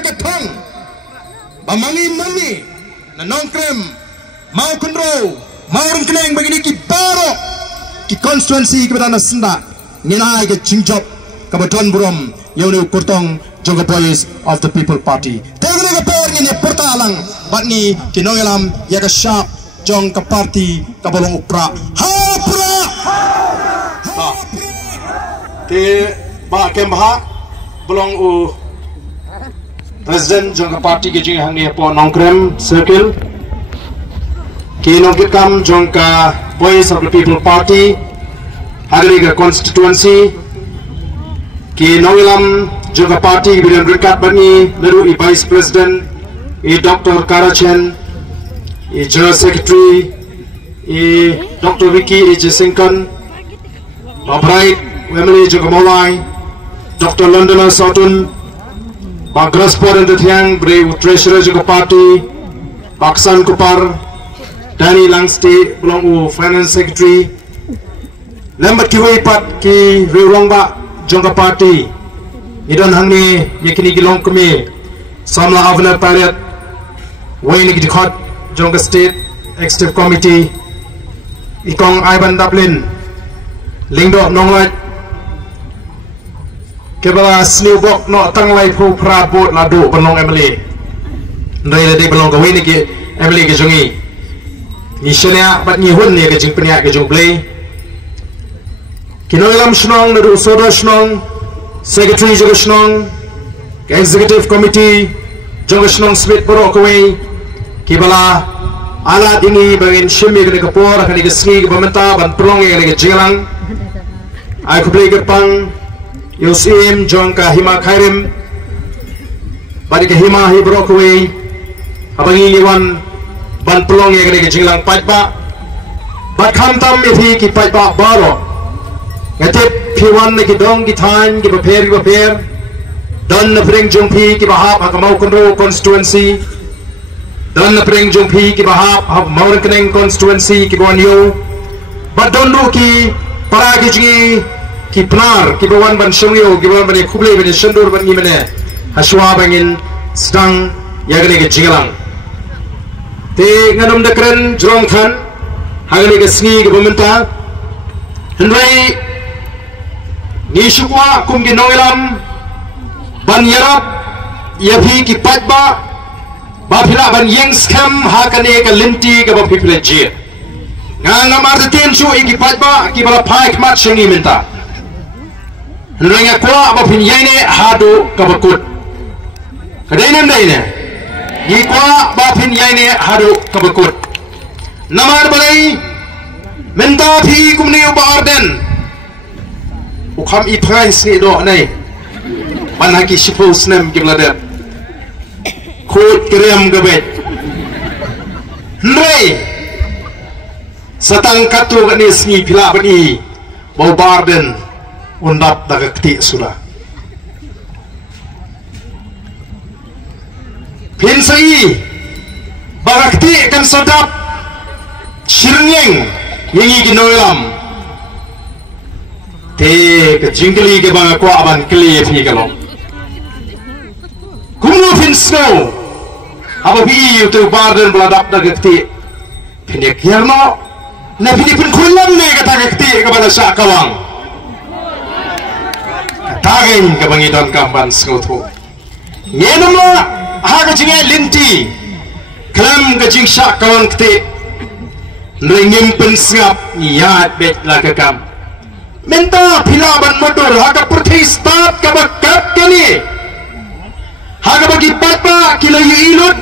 ketong bamangi mami na nongkrem mau kunro mau rengkeneng begini ki baro ki konstituensi ki badana senda nina ke jingjop kabadon burom yau kurtong Jongga Boys of the People Party tegene ke por ni portalang batni ki nongelam ya ke sharp jong ke parti kabolong upra hapra ke ba kemha bolong u President Jongga Party ke jing hangi po nongkrem circle ki nongkam Jongga Boys of the People Party hari ke constituency ki nongelam Jongga Party bidan rekat bani meru i Vice President i Dr. Karachen i General Secretary i Dr. Vicky i Jesingkan Babright Emily Jongga Molai Dr. Londoner Sautun Bagraspor and the Thiang Brave Treasurer Jongga Party Baksan Kupar Danny Langste belong u Finance Secretary lambat kiwai pat ki riurongba Jongga Party idon hangni yakini gilong kumi samla avner pariat waini gidikot Jongga State Executive Committee ikong Ivan Dublin lingdo nonglat kebala sniubok no tanglai pu prabot ladu benong Emily ndai lade belong waini ki Emily ki jongi nisanya bat nyihun ni ke jing peniak ke jong play kinoilam snong nadu soda snong Secretary Jongga Snong Executive Committee Jongga Snong Smith Borok Kawai kibala alat ini bangin shimi ke kapor akan digesri ke pemerintah ban pelong yang ke jilang aku beli gepang Yosim Jongga Hima Khairim bagi ke Hima Hi Borok Kawai abangi liwan ban pelong yang ke jilang pajba bat khamtam ithi ki pajba baro ngatip P1 ki dong ki than ki prepare dan na pring jong pi ki bahap ha mau konro constituency dan na pring jong pi ki bahap ha mau rekening constituency ki bonyo badon ru ki para ki jingi ki pnar ki bawan ban shongyo ki bawan ban khuble ban shandur ban ni mane haswa bangin stang yagne ki jingalang te nganum dakren jrong than hagne ki sngi ki bomenta hendrai ni shukwa kum ki nongelam ban yarap yapi ki pajba ba phila ban yeng scam ha kane ka linti ka ba phiple je nga mar ten su ki pajba ki bala phai khmat shengi minta renga kwa ba phin yaine hadu ka bakut kadainem daine ni kwa ba phin yaine hadu ka bakut namar balai minta phi kum ni ubarden ukam iprai sni do nai manaki shipo snem gimladet khut krem gabet ndai satang katu gani sni pila bani bau barden undap dagakti sura pinsai bagakti kan sadap shirnyeng yengi ginolam te ke jingkeli ke bang ko aban kli fi kalong kumno fin snow aba bi tu barden bladap dagakti pine kierno na pini pun kulam ne kata gakti ke bala sa kawang tagen ke bang idon kamban snow tho ngenama ha ke jinge linti klam ke jing sa kawang kti nringim pen sngap niat bet la ke kam minta pilaban motor haga pertistat ka bakat kini haga bagi patpa kilayu ilut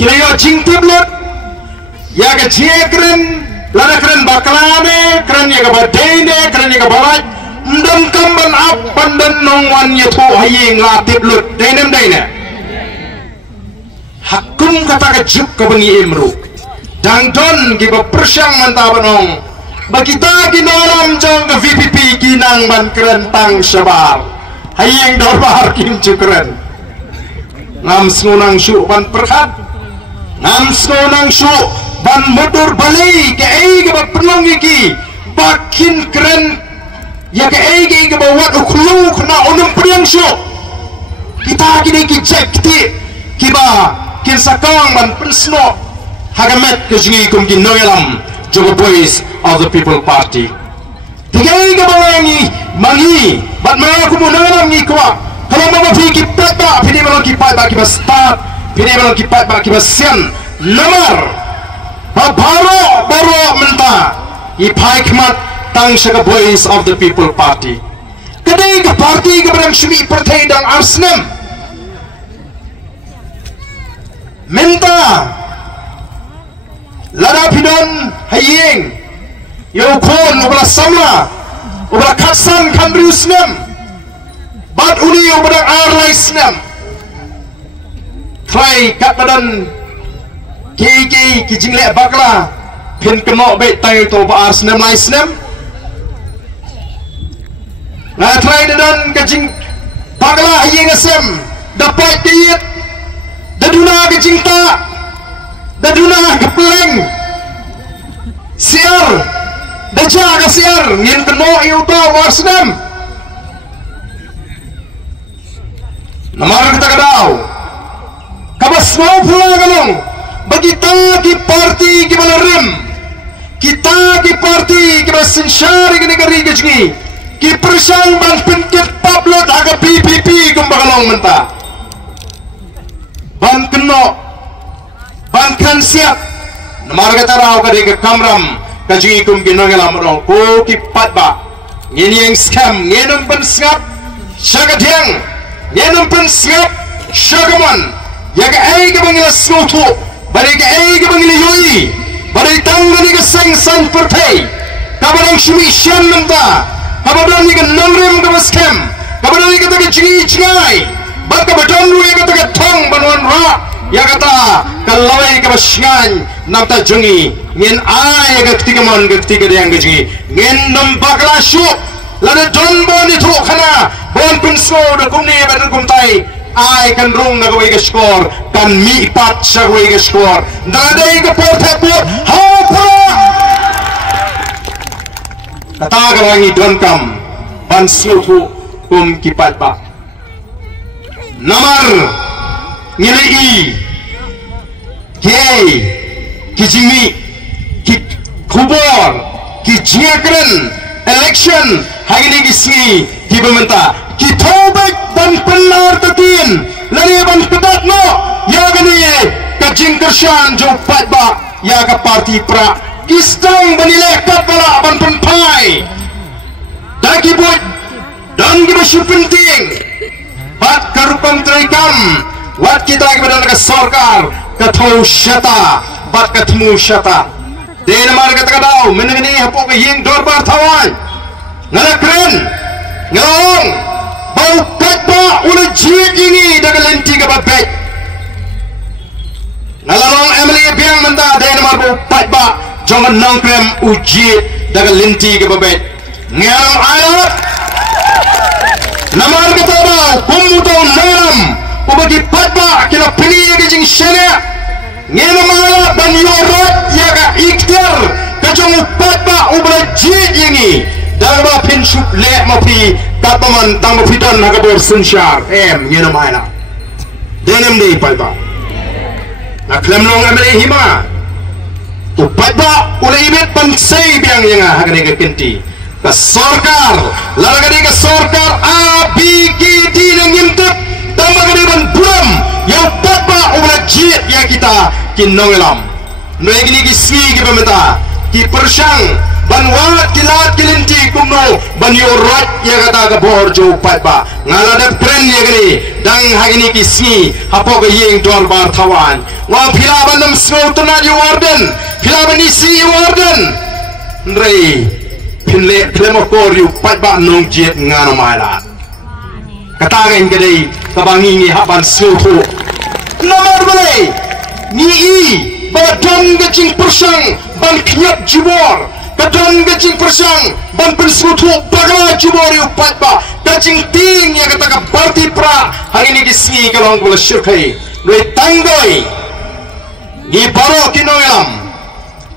kilayu jingtiblut ya ga jekren lana keren baklame keren ya ga badene keren ya ga balaj ndam kamban ap pandan nongwan yathu haying latiblut denem dene hakum kata ka juk ka bangi imru dangdon ki ba persyang mantabanong bagita kinalam jong ke VPP kinang ban kerentang syabar hayeng dorbar kin cukren ngam snunang syu ban perhat ngam snunang syu ban motor balai ke ai ke penong iki bakin keren ya ke ai ke bawat uklu kena onum priang syu kita kini kijek kiti kiba kinsakang man pensno hagamet kejingi kum kinoyalam jogo boys of the people party tigai ka bangi mangi bat mga kumunanam ngi kwa kalau mama piki pata pini malon kipat ba kiba start pini malon kipat ba kiba sian nomor baro menta ipai khmat tang shaka boys of the people party kadai ka party ka barang shumi partai dang arsnem menta lada pidon hayeng yokon ubla samla ubla khasan khandriusnem bat uni ubla arlaisnem try kat badan ki jingle bakla pin keno be tay to ba arsnem laisnem na try dan kajing bakla hayeng asem dapat diet daduna kejingta daduna kepeleng siar daja ka siar ngin keno iuto arsnem namar kita kadau kabas mau pula kalong bagi ki parti ki balarem kita ki parti ki basinsyari ki negeri kejingi ki persang ban penkit pablot aga PPP kumbakalong menta ban keno ban kan siap namar kata rau kadi ke kamram kajingi kum ginongelam rong ko ki patba ngini yang scam ngenum pen siap syagadiang ngenum pen siap syagaman yaga ai ke bangila smotu bari ke ai ke bangila yoi bari tanggani ke seng san pertai kabarang shumi shan menta kabarang ni ke namrem ke scam kabarang ni ke tak jingi jingai bak ke badan lu ya ke tak thong banwan ra ya kata kalawai ke basyan namta jungi ngin ai ke ketiga yang jingi ngin nambakla shu lada don bon itu khana bon pinso da kumni ba kumtai ai kan rung na gawai ke skor kan mi pat sa gawai ke skor dadai ke portapo ha pura kata gawangi don kam ban siu kum kipat ba namar ngilai gay kijimi ki kubor ki jiakren election hari ini kisi ki pementa ki tobek dan penar tatin lari ban pedat no ya gani kajing kershan jo patba ya ka parti pra kistang banile kat bala ban penpai daki buat dan ki basu penting bat karupam traikam wat kita kepada negara sarkar katau syata bat katmu syata den mar kata kadau menengni hapo ke yeng dorbar tawan ngala keren ngong bau katba ule jit ini daga lenti ke babek ngalalong emily biang menta den mar bau patba jangan nangkrem ujit daga lenti ke babek ngalong ayat namar kata kadau kumutau naram ubagi patba kila pilih ke jing syariah ngena mala ban yorot ya ka ikhtiar kajong patba ubla jid ini darba pin sup le mapi kapaman tang mapidan hagabor sunshar ngena mala denem dei patba na klem long amre hima tu patba ule ibet pansai biang yang hagane ke kenti ka sarkar laragani ka sarkar abg nang yimtep tambah kedepan buram yang patba ubla jid ya kita kinongelam noy gini kiswi ki pemeta ki persang banwat kilat kilinti kumno ban yorat ya kata ka borjo patba ngaladat pren ya gini dang hagini kiswi hapo ke yeng dorbar thawan wa philaban nam sngotna ji warden philaban isi warden ndrei pinle klemokor yu patba nong jid ngana mala katagan kedai kabangi ni haban suhu nomor boleh ni badon gecing persang ban knyap jibor badon gecing persang ban pensutu bagla jibor yu patba gecing ting yang kata parti pra hari ini kisi kalau ngul syirkai noi tanggoi ni baro kinoyam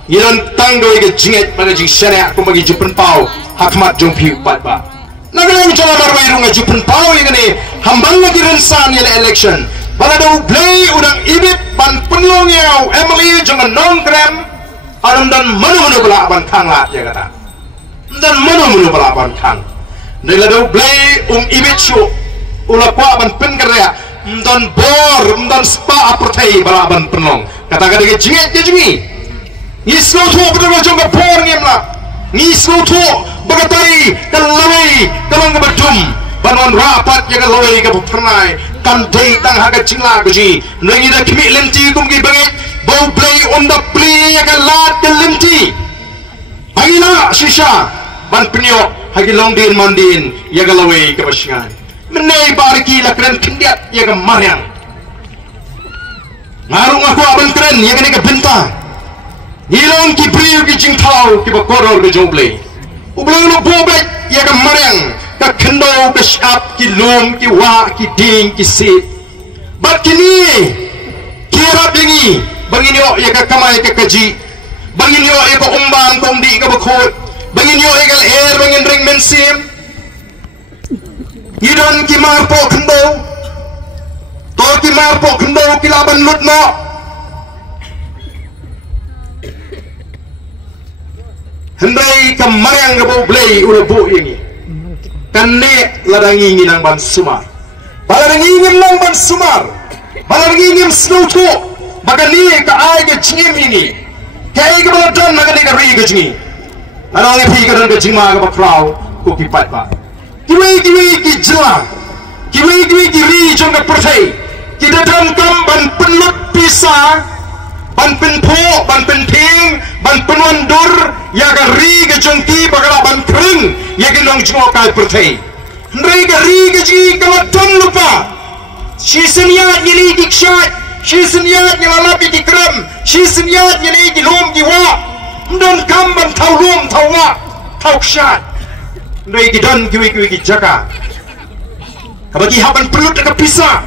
ilan tanggoi ke jinget pada jing syariah kumagi jupen pau hakmat jompi patba nagalang jalan marwai runga jupen pau yang ni hambang lagi rensan yang election bala dau blay udang ibit ban penlong yau Emily jangan nongkrem alam dan mana bala ban kang lat ya kata dan mana bala ban kang nila dau blay ibit syu ula kwa ban pen kerja dan bor dan spa apertai bala ban penlong kata kata ke jinget je jingi ni slow to betul jong ke bor ngem la ni slow to bagatai kalawai kalang bedum banon rapat yang lawai ke pernai kan dei tang haga cingla gaji nengi dah kimi lenti kum ki bangit bau play on the play yang lat ke lenti agila shisha ban penyo hagi longdin mandin yang lawai ke pasingan menai bariki la keren kindiat yang maryang ngarung aku aban keren yang ni ke bentang nilong ki priu ki jingtau ki bakoror ke joble ublang lo bobek yang maryang ka kendo ka syap ki lum ki wa ki ding ki si bat kini kira bingi bangin yo ya ka kamay ka kaji bangin yo ya ka umbang ka umdi ka bakhot bangin yo ya ka air bangin ring mensim idon ki marpo kendo to ki marpo kendo ki laban lutno hendai ka maryang ka boblay ula bu ini kane ladangi nginang ban sumar baladangi ngim nang ban sumar baladangi ngim snoto bagani ka ai ke chingim ini kai ka baladan nagani ka ri ka chingi alang pi ka dan ka chingma ka bakrau ko ki pat ba kiwi ki jla kiwi ki ri jong ka perthai ki dadan kam ban penlut pisa ban penpo ban penting ban penwandur ya ka ri ka jong ki bagala ban kring ya ke nong jong kai perthai ndai ka ri ka ji ka ton lupa shisnya nyili dikshat shisnya nyala pi dikram shisnya nyili di lom di wa ndon kam ban thau lom thau wa thau shat ndai ki don kiwi ki jaka ka bagi haban perut ka pisa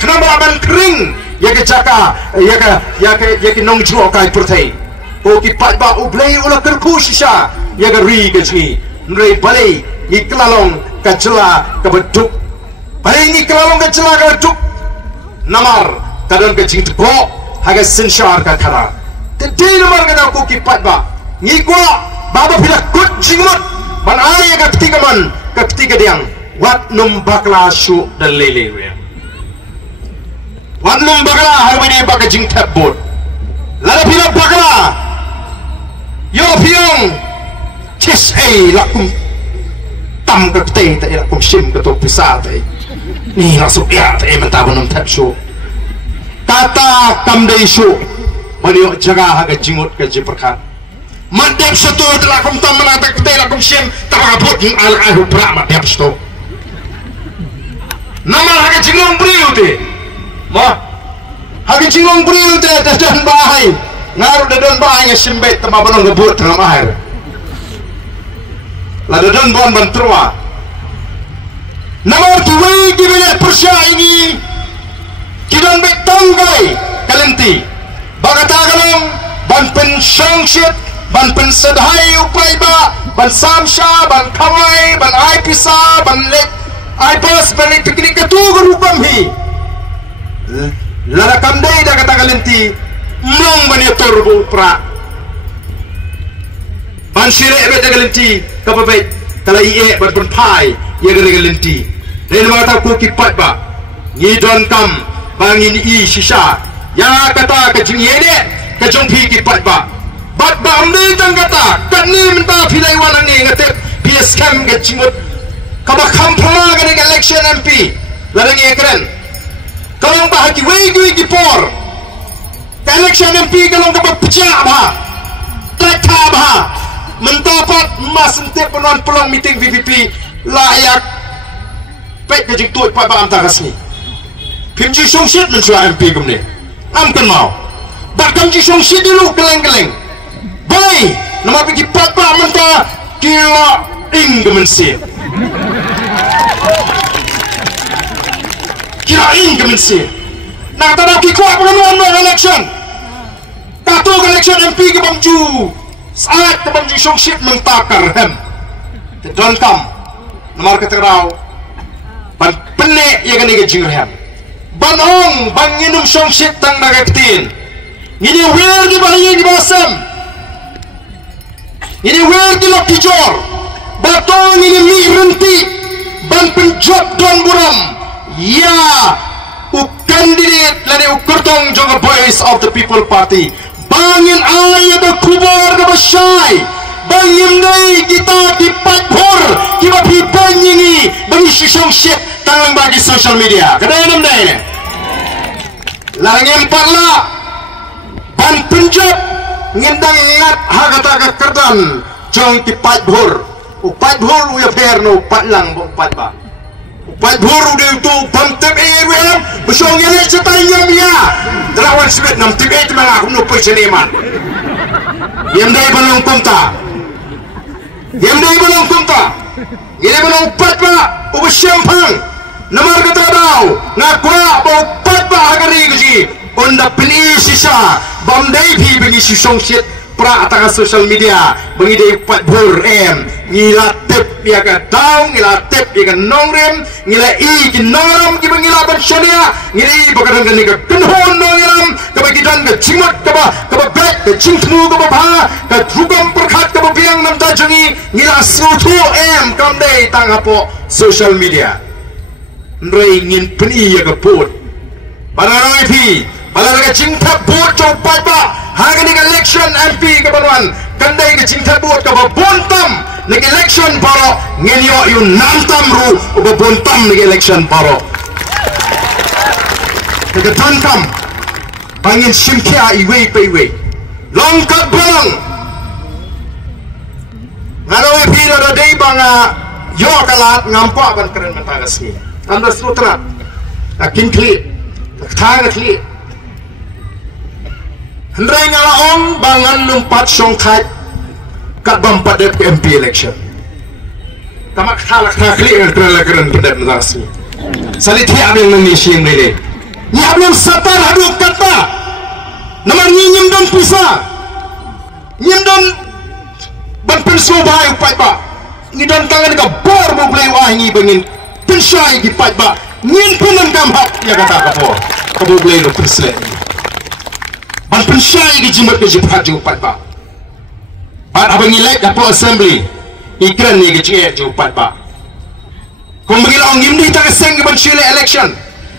kenapa ban kring ya ke jaka ya ke nong jong kai perthai ko ki pat ba ublei ula kerku shisha ya ka ri ka ji nrei balai iklalong kacela kabeduk balai ni kelalong kacela kabeduk namar kadon ke jing teko haga sinshar ka khara te dei namar ka ko ki pat ba ni ko baba bila kut jingmut ban ai ka ketiga man ka ketiga diang wat num bakla shu dan lele we wat num bakla harmoni ba ka jing tabot lala bila bakla yo piong chis lakum tam ka te lakum sim ka to pisa te ni rasuk ya te mentabon nom tap show kata kam dei show manio jaga haga jingut ka jiperkan madep satu lakum tam menata te lakum sim tababot ng al ahu pra madep sto nama haga jingong priu te ma haga jingong priu te dan bahai ngaruh dan bahai ngesimbet tamabon ngebut tengah air lada dan bon bantrua nomor 2 gimana persya ini kidon betong gai kalenti bagata kalong ban pen sangshit ban pen sedhai upai ba ban samsha ban kawai ban ai pisa ban lek ai pas ban piknik ketu gerubam hi lada kamdai da kata kalenti mong ban turbo pra ban sire ebe galenti kapabait kala ie ban pun pai ye galenti den mata ko ki pat ba ni don kam bangin i shisha ya kata ke jing ye ne ke jong pi ki pat ba bat ba amde tang kata kan ni menta philai wan angi ngate ps kam ke jimut ka ba kham phama ke election mp larang ye kren kalong ba ki wei ki por election mp kalong ka ba pcha ba tata ba mentapat mas untuk penuan peluang meeting VVP layak pek ke jing tuai pai ba am ta kasni phim ji song shit men chua MP kumne am kan mau ba kam ji song shit dulu keleng bai nama pergi pat ba menta kila ing gemensi kila ing gemensi nak tada ki kuat penuan election katu election MP ke bangju saat teman jisong shit mentakar hem don kam nomor keterau ban penek ya kani ke jinghem banong banginum songshit tang nagaktin ini wer di bahayi di basam ini wer di lok kijor batong ini mi renti ban penjob don buram ya candidate lani ukurtong jong voice of the people party bangin ayah da kubar da basyai bangin dai kita di patpur kita banyingi bagi susong shit tangan bagi social media kadang dai ne larang parla ban penjob ngendang ngat hagata ka kerdan jong di patpur upatpur uya perno patlang patba Padhur udah itu bantep airway besong yang setanya dia terawan sebet nam tip itu malah aku nupai seniman yang dari balong kumta ini balong patba ubah syampang namar kata tau ngakwa bau patba agari gaji onda pilih sisa bandai pi bagi sisong shit pra atas social media bagi dia padhur ngilatip dia ka daw ngilatip dia ka nongrem ngila i ki nongram ki ngila ban sharia ngili bakadan ka ni ka kunhon nongram ka bagidan ka chimot ka ba back ka chingthmu ka ba ka drugam perkhat ka ba biang nam ta jangi ngila sutu kam dei tang apo social media ndrei ngin pni ya ka put banaroi pi balaga chingthap put chok pai ba hagani ka election MP ka banwan kandai ka chingthap put ka ba bontam nag election paro ngenyo yung namtam ru ubabuntam nag election paro nagatankam bangin simkya iway pa iway longkat bang ngarawi pira da day banga yo kalat ngampa ban keren matagas ni anda sutra akin kli thang kli hendrai ngalaong bangan lumpat songkhat kat bampat dep MP election tamak thalak thakli keren pendep nasni salithi abeng nangisi ngile ni abeng satar hadu kata namar nyim don pisa nyim don ban penso bai upai ba ni don tangan ka bor bo play wah ni bengin pensai ki pai ba ngin punan kam hak ya kata ka bo play lo pensle ban pensai ki jimat ke jiphat ju pai ba Pat abang elect dapat assembly ikran ni kecil jupat pak. Kau mengilang ngimdi tak keseng ke bersila election.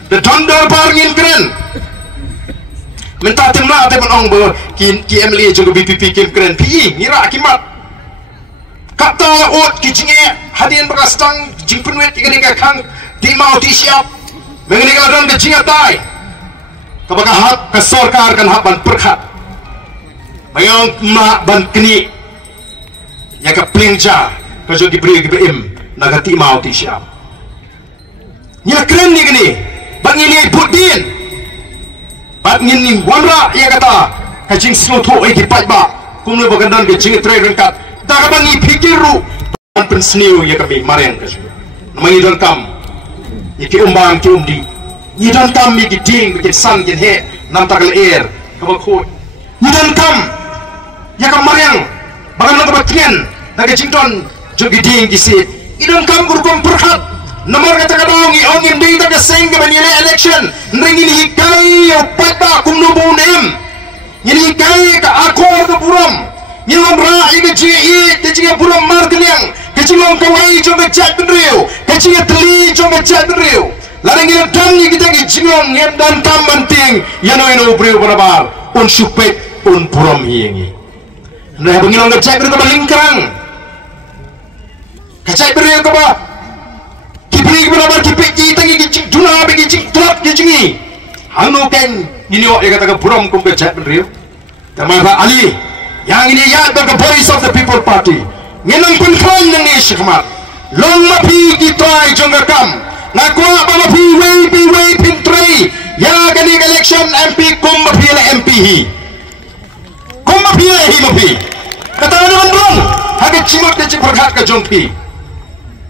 The tondor barngin keren. Mentah temla teman ong ber KMLA juga BPP kim keren PI ngira akimat. Kata ot kecingnya hadian berkastang jingpenwet ikan ikan kang di mau di siap. Mengenai kalau kecingnya tai. Kapakah hak kesorkar kan hak ban perkat. Mayang mak ban keni. Ya ka plinja ka jo gibri gibrim nagati mau ti siap nya keren ni gini bangili putin bat ngin wanra ya kata ka jing sloto ai di patba kumlo bagandan ke jing tre rengkat ta ka bangi pikiru ban pensniu ya kami mareng ka jo namangi don kam iki umbang ki umdi ni don kam mi ding ke sang kin he nam takal air ka ba khoi ni don kam ya ka mareng bagan lo kebakian naga cington jogi ding kisi idon kam kurkom perhat nomor kata kadang ongin ding tak seng ke banile election ringin hikai opata kumno bonem ini hikai ka akor ke buram nyilom ra ige ji te jinga buram mar keliang ke jingong kawai joga chat benriu ke jinga teli joga chat benriu larang ige dan ni kita ke jingong ngem dan tam banting yano eno briu barabar un supet un buram hiengi nah bengilong ke chat benriu balingkrang kacai beri ke ba kipri berabar kipik ki tangi ki duna bagi cing trap ki jingi hanu ken ini ya kata ke buram kum kacai beri tamara ali yang ini ya the voice of the people party ngenang pun klan nang ni shikmat long mapi ki try jongakam nakwa ba mapi way pintray ya gani election MP kum mapi la MP hi kum mapi hi mapi kata naman bro hagit chimot ke chiparkhat ka jongpi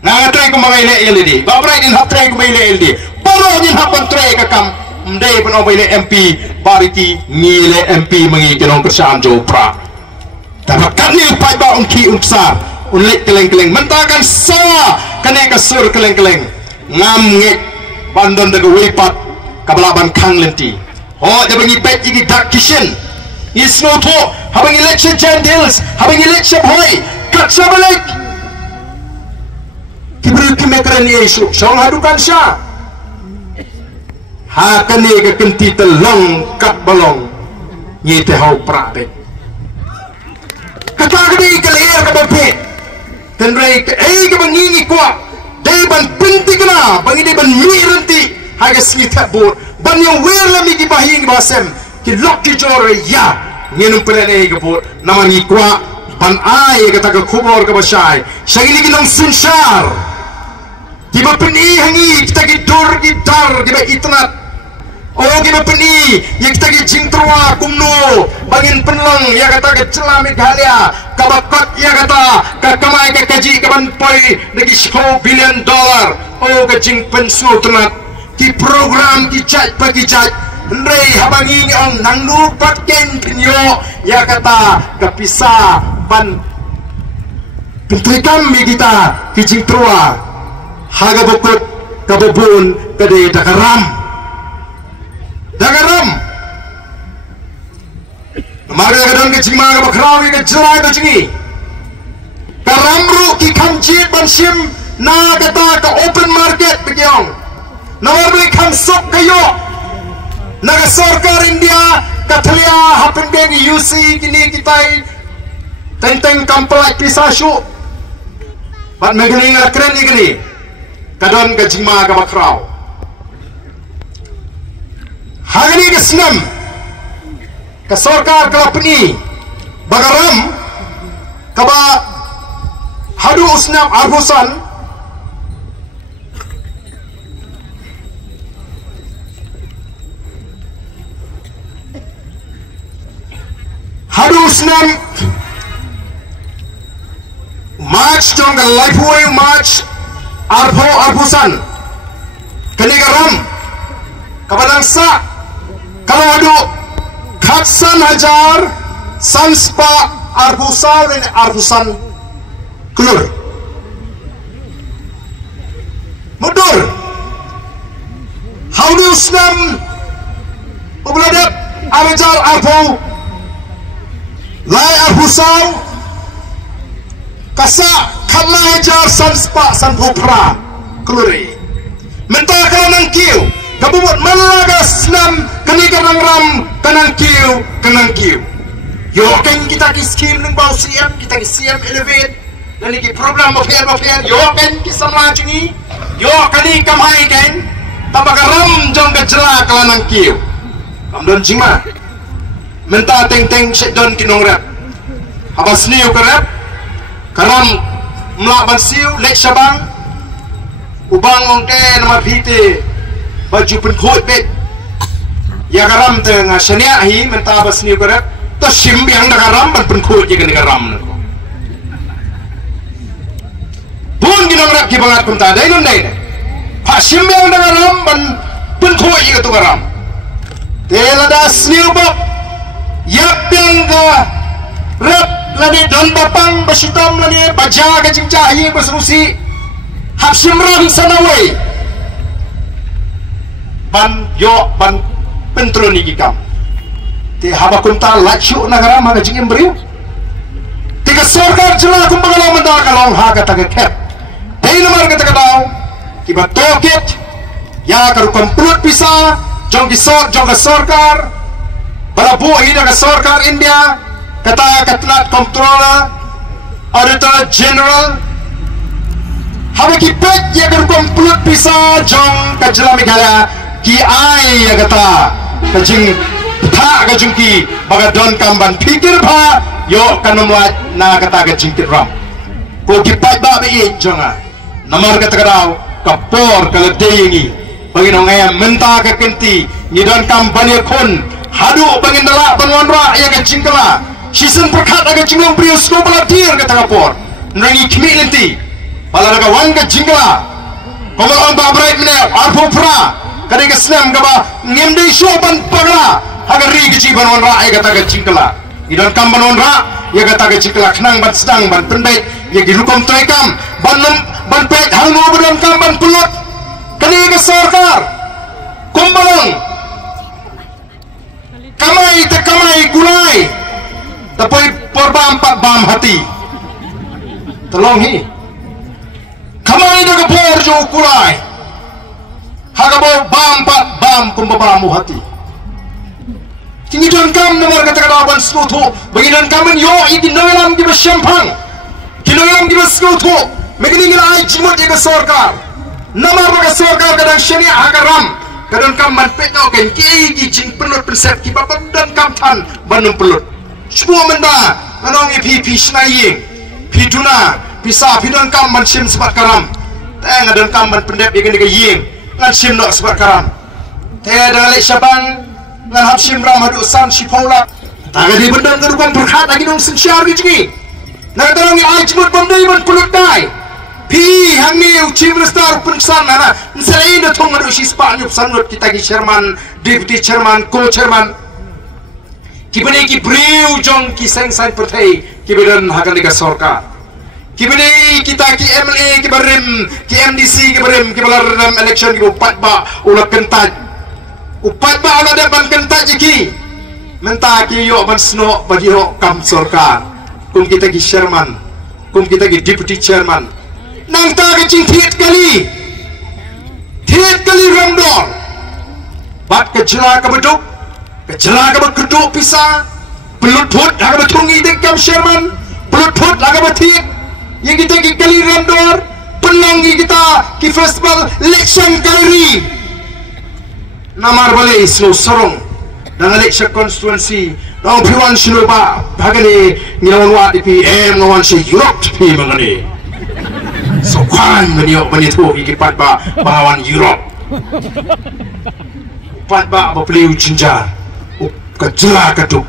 nangatray ko mga ile-ile babray din haptray ko mga ile-ile baro din hapantray kakam mday pun ang mga MP bariki ngile MP mga ikinong kersaan jo pra dapat kani upay ba unki unsar unlik keleng-keleng mentakan sa kani kasur keleng-keleng ngam ngik bandon daga wipat kabalaban kang lenti ho da bangi pet igi dak kishin isno to habang election gentils habang election hoy katsa balik kibru kimekran yesu song hadukan sya ha kani ga kenti telong kat balong nyete hau prabet kata gadi kalier ka bapet tenrei ka bangingi kwa dai ban pinti kana bangi dai ban mirenti haga skita bor ban yang werla mi ki bahin basem ki lokki jore ya ngenum pelene ga bor namangi kwa ban ai ga taga khubor ka basai shagili ki nang sunshar ki bapeni hangi kita ki dur ki dar ki ba itnat oh kita peni yang kita gijing terwa kumno bangin penlang ya kata ke celami galia kabakot ya kata kamai ke kaji kaban poi lagi $10 billion oh gijing pensu tenat ki program ki chat pagi chat ndrei habangi ang nangnu patken pinyo ya kata kapisa ban pintrikam mi kita gijing terwa haga bokot kabubun kade dakaram dagaram maga gadon ke jima ga bakrawi ke jela ke jingi karamru ki khamchit bansim na kata ka open market begiong nawar kham sok kayo naga sarkar india kathalia happen beg uc kini kitai tenteng kamplak pisashu ban megani ngakren igni kadon ke jima ga bakraw hagani ke senam ke sarkar kelapni bagaram kaba hadu usnam arhusan hadu usnam march jongga lifeway march arhusan kenigaram kabadang sa kalau adu khatsan hajar sanspa arhusan dan arhusan kelur mundur haudi usnam ubladap arjal arhu lai arhusan kasa khatla hajar sanspa sanpupra keluri mentah kalau nangkiu kabubut malagas nam kanigarang ram kanang kiu yo kan kita ki scheme ng bau siam kita ki siam elevate dan ki program of fair yo kan ki sama jungi yo kani kamai kan tabagaram jong gajla kalanang kiu kamdon jingma menta teng shedon kinong rap habas niu karap karam mlaban siu lek sabang ubang ongke nama pite baju penkhut bet ya garam tengah shania hi menta bas ni karak to sim yang da garam ban penkhut je kan garam pun ginong rak ki bangat kumta dai nun dai pa sim yang da garam ban penkhut je tu garam tela da sniu bab yap yang ga rap lani don bapang basitam lani baja ga jingja hi basrusi hap sim ram sanawai ban yo ban pentroni gikam te haba kunta lachu nagara maga jingim beriu tiga sarkar jela kumbagala manda kalong ha kata ke kep dei nomor kata kadau kiba tokit ya karu komplot pisa jong ke sarkar bala bu ina ke sarkar india kata katlat controller auditor general haba ki pet ya karu komplot pisa jong ke jela megala ki ai ya kata kajing tha kajing ki baga don kamban pikir pha yo kanamwa na kata kajing tiram ko ki pai ba be jonga namar kata kadau kapor kala deyengi bagi nongaya menta ka kenti ni don kamban ya kon hadu bangin dala banwanra ya kajing kala season perkat aga jingong prius ko bala dir kata kapor nrangi kmilenti bala daga wan kajing kala komal on ba bright mene arpo pra kade ke snam gaba ngemde shoban pagla agar ri ke jiban on ra ai kata ke jingkala idon kam banon ra ya kata ke jingkala khnang ban sedang ban pendai ya gilukom toikam ban pet halmo ban kam ban pulot kani ke sarkar kumbalong kamai gulai tapi porbam pat bam hati tolong hi kamai de por jo gulai hagabo bam pat bam kumbabamu hati kini don kam nomor kata-kata skutu bagian kamen yo iki nalam di besyampang kinalam di skutu megini ngilai jimut di sarkar nama bagi sarkar kadang syani agaram kadang kam man petno ken ki jing pelut pensep ki babam dan kam tan banum pelut semua menda anong pi snaying pi duna bisa pi dan kam man sim sebat karam teng dan kam man pendep igen ke ying ngan sim no sebat karam te dalek syabang ngan hab sim ram hadu san sipola taga di bendan kerukan berkat lagi dong sensyar gi nak tolong ai jimut bomdai man pelut dai pi hangi uci minister pensan mana selain itu ngadu si Spanyol sanut kita ki chairman deputy chairman co-chairman kibene ki briu jong ki seng-seng pertai kibedan hakan liga sarkar kibene kita ki MLA ki barim ki MDC ki barim ki balar dalam election ki upat ba ulah kentaj upat ba ulah dapat kentaj ki menta ki yo ban sno bagi yo kam sarkar kum kita ki chairman kum kita ki deputy chairman nang ta ke cing thiet kali ramdor bat ke jela ke beduk ke jela ke beduk pisah pelut phut ha ke thungi de kam sherman pelut phut ha ke thiet yang kita ki kali ramdor penangi kita ki festival election kali namar bale isu sorong dan election constituency dong piwan sinuba bagani ngilawan wa di PM ngawan si Europe pi mangani sokan menitu ikipat ba bahawan Europe pat ba beliau jinjar kejela kaduk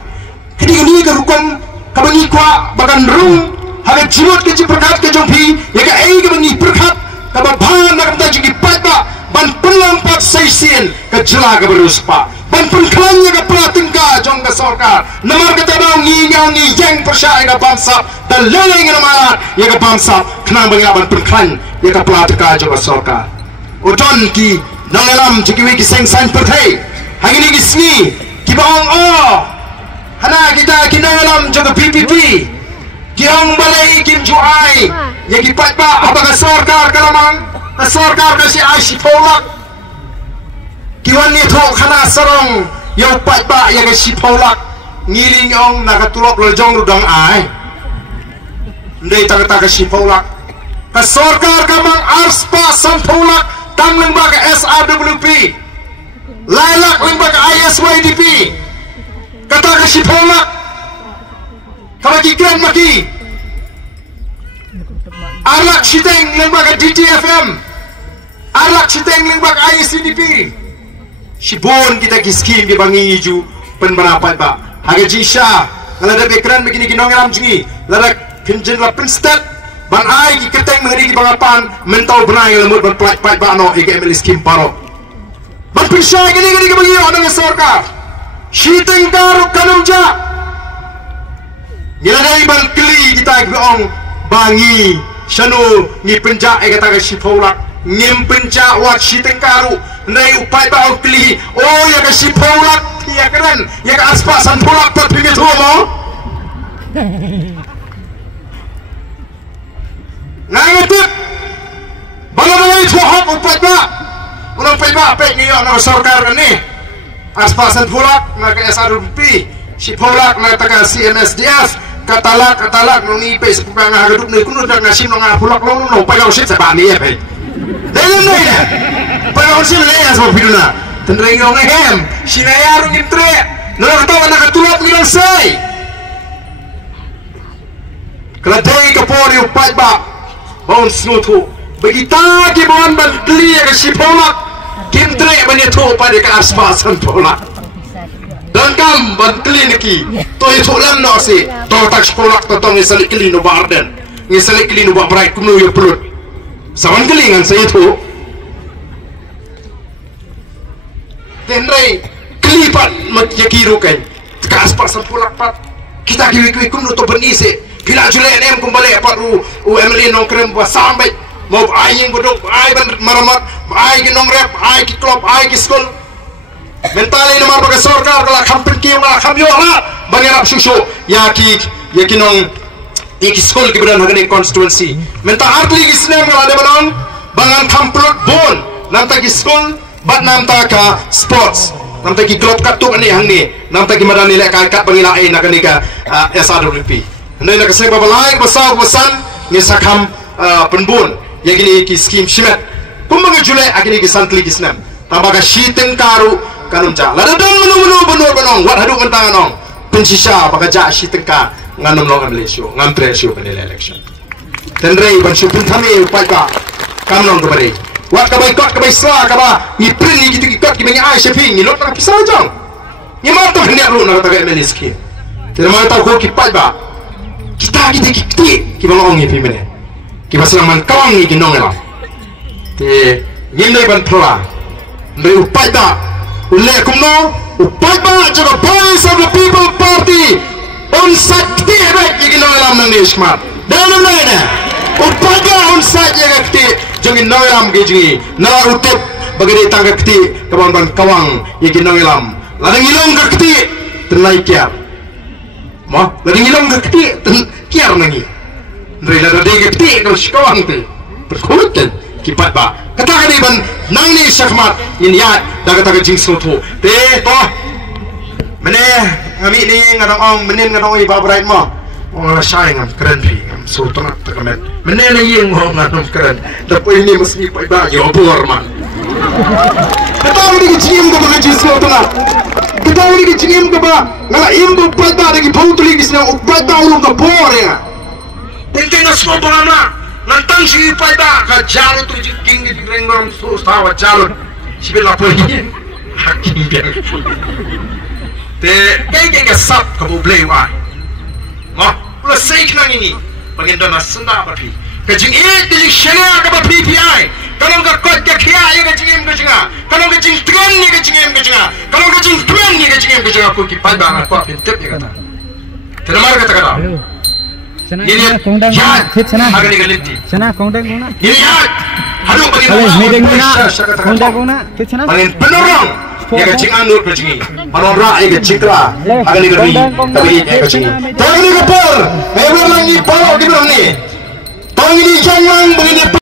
kini ni kerukan kabangi kwa bagan rung haga jimot ke jiperkat ke jompi ya ga ai ke bangi perkat kaba ban nak ta jigi pat ba ban pelang pat saisien kejela ke beruspa ban penklannya ke pratingka jong ke sarkar nomor kata dong ngi yang persyai ke bangsa dan leleng nama ya ke bangsa kenang bangaban penklan ya ke pratingka jong ke sarkar udon ki nangalam jikiwi ki seng-seng pertai hari ini kisni ki baong hana kita ki nangalam jong ke PPP ki ang balai kim juai ya ki pat ba apa ke sarkar kalamang ke sarkar kasi ai si polak kiwan ni thok khana sarong yo pat ba ya ke si polak ngiling ong nakatulok lojong rudang ai ndai ta ke si polak ke sarkar kamang arspa san polak tang lembaga SRWP lailak lembaga ISYDP kata ke si polak kamaki kren maki alak siteng lembaga DTFM alak siteng lembaga ISDP sibon kita kiskim di bangi ju penberapat ba haga jisha ngalada bekran begini ginong ram jingi lada pinjen la pinstat ban ai ki keteng mengeri di bangapan mentau benai lemut ban plat ba no IGML skim paro ban pinsha gini ke bangi orang sarkar siteng karuk kanumja nilai ban kli kita gong bangi shanu ni penja e kata ke sipolak ngim penja wat siteng karu nai upai ba kli ya ke sipolak ya keren ya ke aspa san polak pat pingi tu mo nangitip balai tu hak upai ba orang upai ba pe ni orang sarkar ni aspa san polak na ke SRWP sipolak na ta ke CNSDF katalak nungi pe sepupang hagaduk ni kuno dak nasim nang apulak long no pa sip sa bani e pe dele no ya pa sip le ya so piduna tendreng ngong hem sinayaro ngitre no to na katulak ni lang say kala dai ka pori upat ba bon snutu begita ki bon ban kli ka sipolak kimtre bani to pa de ka aspa san polak dan kam ban kliniki to itu lam no si to tak polak to tong isalik klinu barden isalik klinu ba brai kumnu yo pulut sawan kelingan saya tu tenrai klipat mat yakiru kan kas pasal polak pat kita kiwi kumnu to benise bila jule nem kumbale pat u UML no krem ba sampai mau ai yang bodoh, ai ban maramat, ai ginong rep, ai ki klub, ai ki school. Mentali nomor bagai sorkar kalau kampen kiu kalau kamyo lah, banyak susu, ya kinong iki school ki beran hagani constituency. Menta artli ki sinem kalau ada banong, bangan kamplot bon, namta ki school, bat namta ka sports. Namta ki klub katuk ni hang ni, namta ki madani lek kat bangilain nak ni ka SRWP. Hendai nak kesini babalai besar ni sakam penbun, yang ini ki skim shimet. Kumbangan julai agini ki santli ki sinem. Tambah ka shiteng karu kanunca. Lalu dan menu benur wat haduk mentang nong. Pensisa bakaja shiteng ka nganom long Malaysia, ngam presio penilai election. Tenrei bansu puntami upai ka kanong kembali. Wat kabai sela kaba ni print ni gitu ikut ki banyak ai shaping ni lot nak pisau jang. Ni mau tu hendak lu nak tak ada skim. Tidak mau tahu ki pai ba. Kita ki balong ni pimene. Ki pasal man kawang ni ginong lah. Te yimlei ban thola. Ndai upai da. Ulle kumno upai ba jaga Voice of the People Party. On sakti baik ki ginong lam nang nishmat. Dan mana? Upai ba on sakti jaga kti jengin noelam gejingi nala utip bagay tangga kti kawan kawang yagi noelam ladang ilong kti tenai kiar mo ladang ilong kti kiar nangi ndre ladang kti kalau kawang te berkutan kipat ba kata kadi ban nang ni syakmat ini ya daga taga jing soto te to mene ngami ni ngadong ong menin ngadong i babrait mo orang sayang am keren pi am soto nak terkemet menena yang mau ngadom keren tapi ini mesti pai bagi obor man ketahui di jingim ke bagi soto nak ketahui di jingim ke ba ngala imbu pai ba lagi pautuli kisna upai ba ulung ke bor ya tengteng soto na nantang si pai ba ka jalur tu jing di renggam so tawa jalur sibela poi hakim biar te kayak sap ke boleh wa mo ulah seik nang ini bagian dana senda bapi kajing di syariah ke PPI kalau ke kot ke kia ya kajing kalau kajing tren ni kajing kalau kajing tren ni kajing aku ki pada aku pintip ya kata terima kata ini ya harga ni galiti sana kongdang kona ini ya haru bagi meeting kona kona sana paling penorong ya kacing anur kacing manora ya kacing lah agak ni geri tapi ya kacing tangan ni kapal memang ni palo gimana ni tangan ni jangan begini